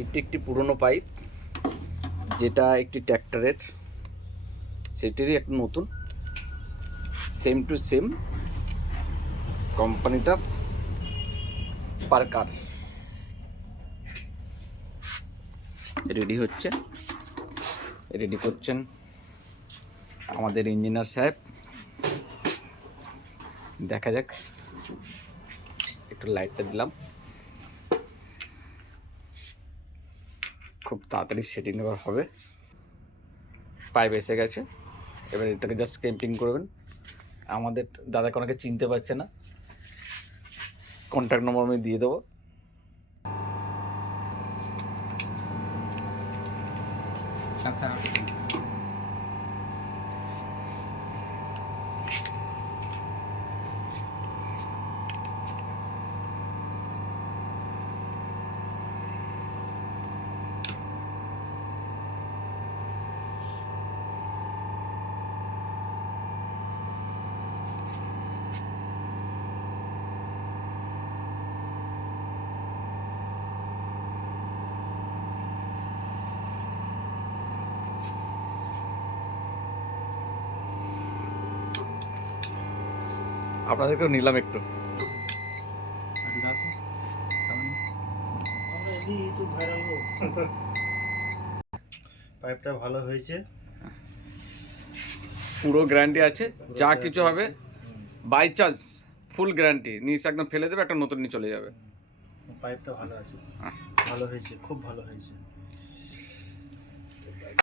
এটি একটি পুরনো পাইপ, যেটা একটি ট্র্যাক্টরের, সেটিরই একটা নতুন সেম টু সেম কোম্পানিটা পার্কার। রেডি হচ্ছে, রেডি করছেন আমাদের ইঞ্জিনিয়ার সাহেব। দেখা যাক, একটু লাইটটা দিলাম, খুব তাড়াতাড়ি সেটিং নেওয়ার হবে। পাইপ এসে গেছে, এবার এটাকে জাস্ট ক্যাম্পিং করবেন। আমাদের দাদাকে অনেকে চিনতে পারছে না, কন্ট্যাক্ট নম্বর আমি দিয়ে দেবো। আপনাদেরকেও নিলাম একটু। পাইপটা ভালো হয়েছে, পুরো গ্যারান্টি আছে, যা কিছু হবে বাই চান্স ফুল গ্যারান্টি। নিচ একদম ফেলে দেবে, একটা নতুন নিয়ে চলে যাবে। পাইপটা ভালো আছে, ভালো হয়েছে, খুব ভালো হয়েছে।